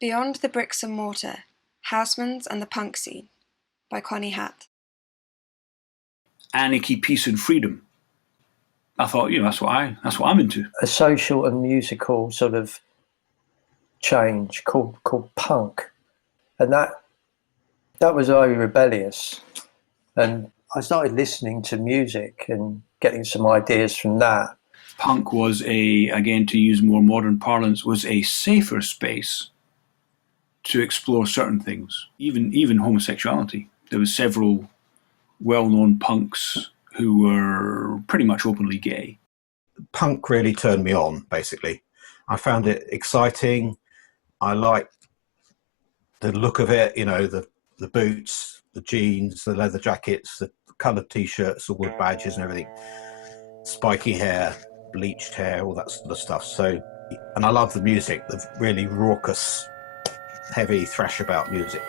Beyond the Bricks and Mortar, Housmans and the Punk Scene by Connie Hatt. Anarchy, peace and freedom. I thought, that's what I'm into. A social and musical sort of change called punk. And that was very rebellious. And I started listening to music and getting some ideas from that. Punk was again to use more modern parlance, was a safer space to explore certain things, even homosexuality. There were several well-known punks who were pretty much openly gay. Punk really turned me on, basically. I found it exciting. I liked the look of it, the boots, the jeans, the leather jackets, the coloured T-shirts, the wood badges and everything. Spiky hair, bleached hair, all that sort of stuff. So, and I love the music, the really raucous, heavy thrash-about music.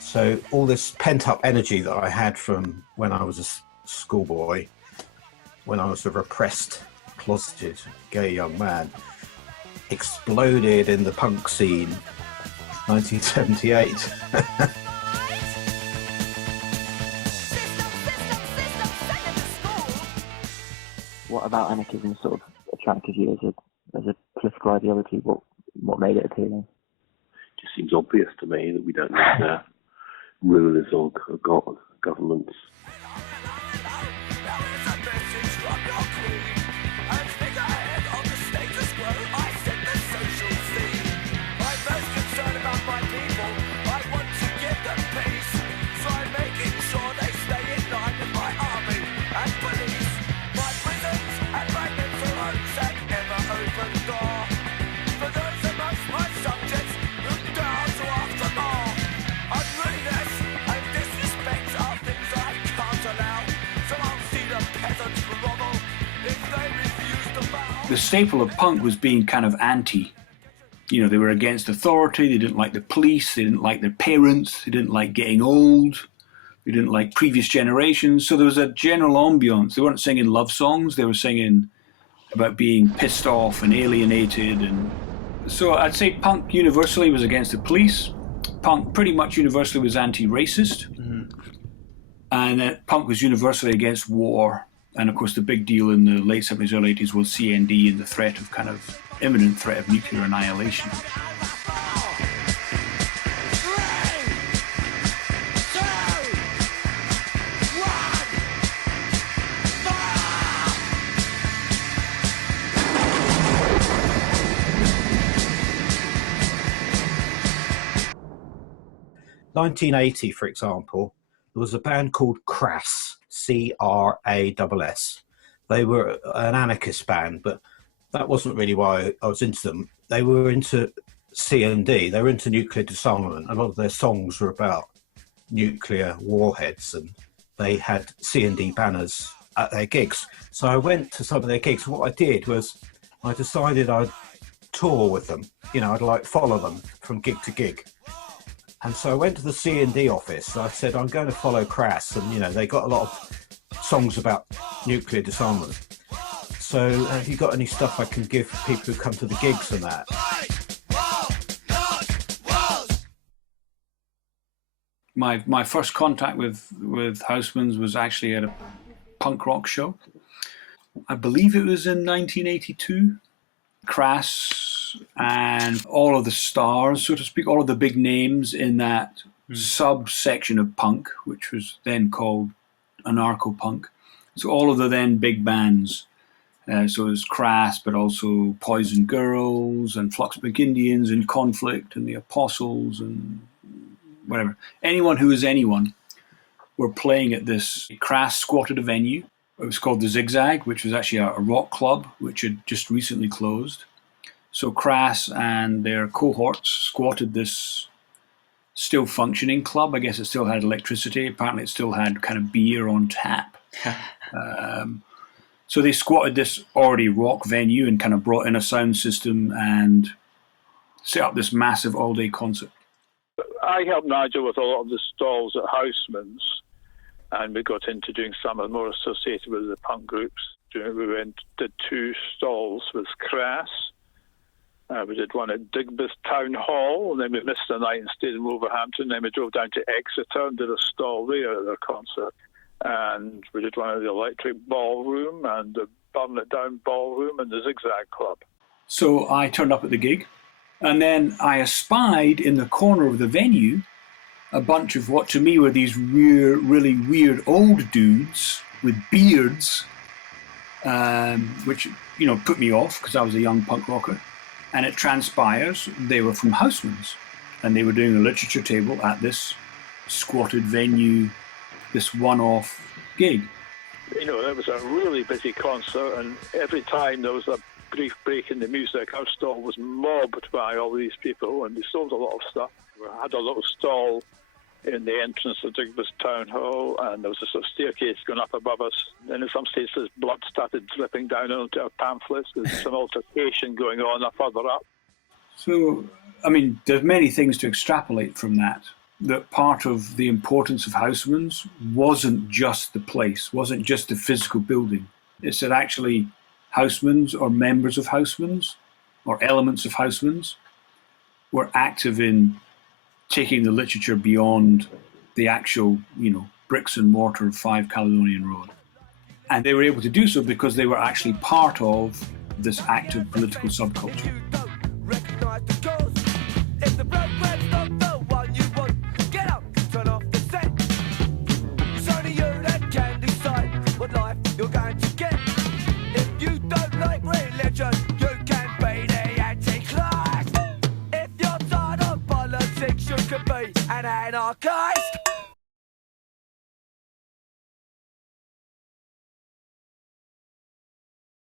So all this pent-up energy that I had from when I was a schoolboy, when I was a repressed, closeted, gay young man, exploded in the punk scene, 1978. What about anarchism sort of attracted you as a political ideology? What made it appealing? It just seems obvious to me that we don't need rulers or governments. The staple of punk was being kind of anti. They were against authority, they didn't like the police, they didn't like their parents, they didn't like getting old, they didn't like previous generations. So there was a general ambiance. They weren't singing love songs, they were singing about being pissed off and alienated. And so I'd say punk universally was against the police. Punk pretty much universally was anti-racist. Mm-hmm. And punk was universally against war. And of course, the big deal in the late 70s, early 80s was CND and the threat of imminent threat of nuclear annihilation. In 1980, for example, there was a band called Crass, C-R-A-S-S. They were an anarchist band, but that wasn't really why I was into them. They were into CND, they were into nuclear disarmament. A lot of their songs were about nuclear warheads, and they had CND banners at their gigs. So I went to some of their gigs. What I did was I decided I'd tour with them. I'd follow them from gig to gig. And so I went to the C&D office. I said, I'm going to follow Crass. And, they got a lot of songs about nuclear disarmament. So have you got any stuff I can give people who come to the gigs and that? My first contact with Housmans was actually at a punk rock show. I believe it was in 1982. Crass and all of the stars, so to speak, all of the big names in that subsection of punk, which was then called anarcho-punk. So all of the then big bands. So it was Crass, but also Poison Girls and Fluxpunk Indians and Conflict and the Apostles and whatever. Anyone who was anyone were playing at this. Crass squatted a venue. It was called the Zigzag, which was actually a rock club, which had just recently closed. So Crass and their cohorts squatted this still functioning club. I guess it still had electricity. Apparently it still had kind of beer on tap. So they squatted this already rock venue and kind of brought in a sound system and set up this massive all-day concert. I helped Nigel with a lot of the stalls at Housmans, and we got into doing some of the more associated with the punk groups. We did 2 stalls with Crass. We did one at Digbeth Town Hall, and then we missed a night and stayed in Wolverhampton. Then we drove down to Exeter and did a stall there at their concert. And we did one at the Electric Ballroom and the Burn It Down Ballroom and the Zigzag Club. So I turned up at the gig, and then I espied in the corner of the venue a bunch of what to me were these really weird old dudes with beards, which, you know, put me off because I was a young punk rocker. And it transpires they were from Housmans, and they were doing a literature table at this squatted venue, this one-off gig. You know, it was a really busy concert, and every time there was a brief break in the music, our stall was mobbed by all these people, and we sold a lot of stuff. We had a little stall in the entrance of Digbeth Town Hall, and there was a sort of staircase going up above us. And in some stages, blood started dripping down onto our pamphlets. There's some altercation going on further up. So, I mean, there's many things to extrapolate from that. That part of the importance of Housmans wasn't just the place, wasn't just the physical building. It's that actually Housmans or members of Housmans or elements of Housmans were active in taking the literature beyond the actual, you know, bricks and mortar of 5 Caledonian Road. And they were able to do so because they were actually part of this active political subculture.